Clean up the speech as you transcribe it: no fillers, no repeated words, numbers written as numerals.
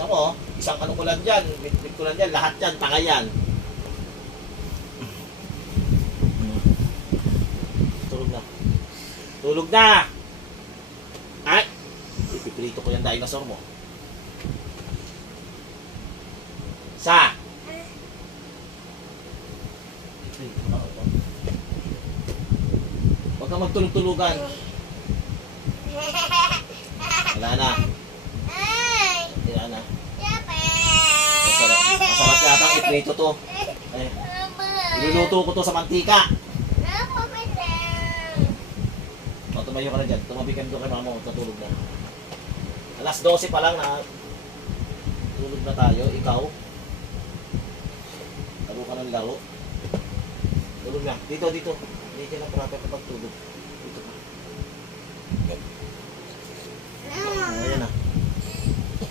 Isa mo, isang ano ko lang dyan, bit ko lang dyan, lahat yan, tanga yan. Tulog na. Tulog na! Ay! Ipipilito ko yung dinosaur mo. Sa! Huwag kang magtulog-tulugan. Wala na. Wala na. Masarap yata ang iprito to. Eh, iluluto ko to sa mantika. O, tumayo ka na dyan. Tumabi ka doon kay mama mo. Natulog na. Alas 12 pa lang na tulog na tayo. Ikaw. Laro ka ng laro. Tulog na. Dito. Hindi ka na proper kapag tulog. Dito ka. Ayan na.